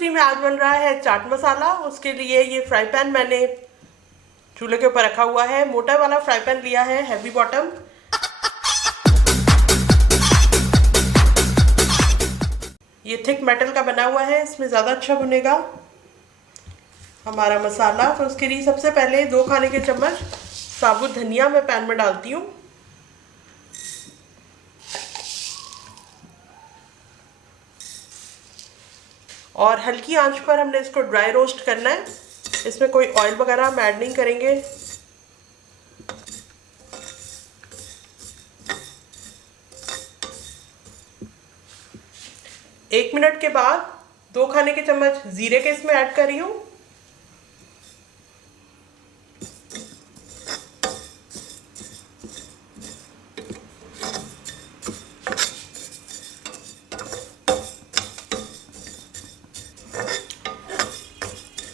3 में आज बन रहा है चाट मसाला। उसके लिए ये फ्राई पैन मैंने चूल्हे के ऊपर रखा हुआ है। मोटा वाला फ्राई पैन लिया है, हैवी बॉटम। ये थिक मेटल का बना हुआ है, इसमें ज़्यादा अच्छा बनेगा हमारा मसाला। तो उसके लिए सबसे पहले 2 खाने के चम्मच साबुत धनिया मैं पैन में डालती हूँ। और हल्की आंच पर हमने इसको ड्राई रोस्ट करना है। इसमें कोई ऑयल वगैरह हम ऐड नहीं करेंगे। एक मिनट के बाद 2 खाने के चम्मच जीरे के इसमें ऐड कर रही हूँ।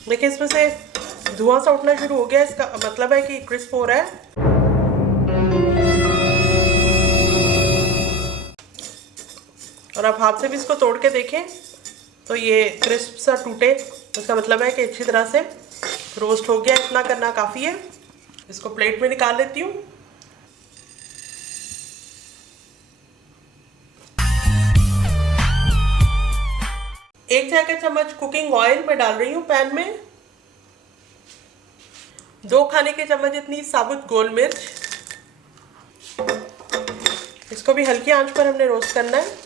देखिए इसमें से धुआं सा उठना शुरू हो गया, इसका मतलब है कि क्रिस्प हो रहा है। और आप हाथ से भी इसको तोड़ के देखें तो ये क्रिस्प सा टूटे, इसका मतलब है कि अच्छी तरह से रोस्ट हो गया। इतना करना काफ़ी है। इसको प्लेट में निकाल लेती हूँ। एक चाय का चम्मच कुकिंग ऑयल मैं डाल रही हूँ पैन में। 2 खाने के चम्मच इतनी साबुत गोल मिर्च। इसको भी हल्की आंच पर हमने रोस्ट करना है।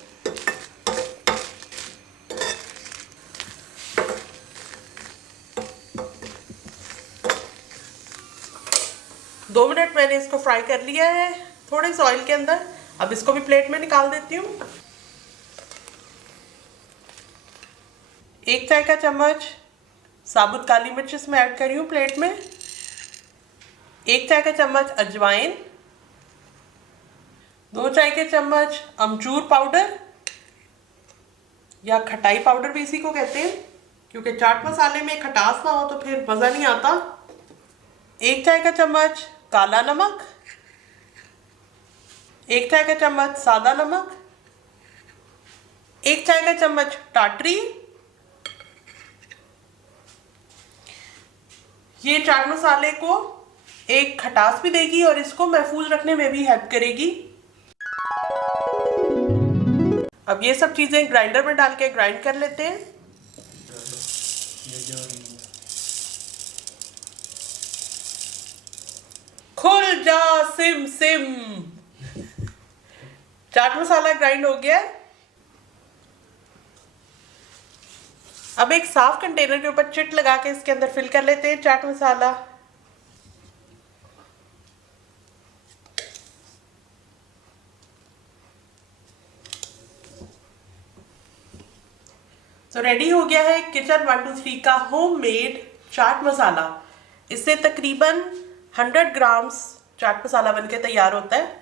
दो मिनट मैंने इसको फ्राई कर लिया है थोड़े से ऑयल के अंदर। अब इसको भी प्लेट में निकाल देती हूँ। 1 चाय का चम्मच साबुत काली मिर्च इसमें ऐड कर रही हूँ प्लेट में। 1 चाय का चम्मच अजवाइन। 2 चाय के चम्मच अमचूर पाउडर या खटाई पाउडर भी इसी को कहते हैं, क्योंकि चाट मसाले में खटास ना हो तो फिर मज़ा नहीं आता। 1 चाय का चम्मच काला नमक। 1 चाय का चम्मच सादा नमक। 1 चाय का चम्मच टाटरी। ये चाट मसाले को एक खटास भी देगी और इसको महफूज रखने में भी हेल्प करेगी। अब ये सब चीज़ें ग्राइंडर में डाल के ग्राइंड कर लेते हैं। खुल जा SIM SIM. Chaat masala grind हो गया है। अब एक साफ कंटेनर के ऊपर चिट लगा के इसके अंदर फिल कर लेते हैं चाट मसाला। तो रेडी हो गया है किचन 1 2 3 का होममेड चाट मसाला। इससे तकरीबन 100 ग्राम्स चाट मसाला बनके तैयार होता है।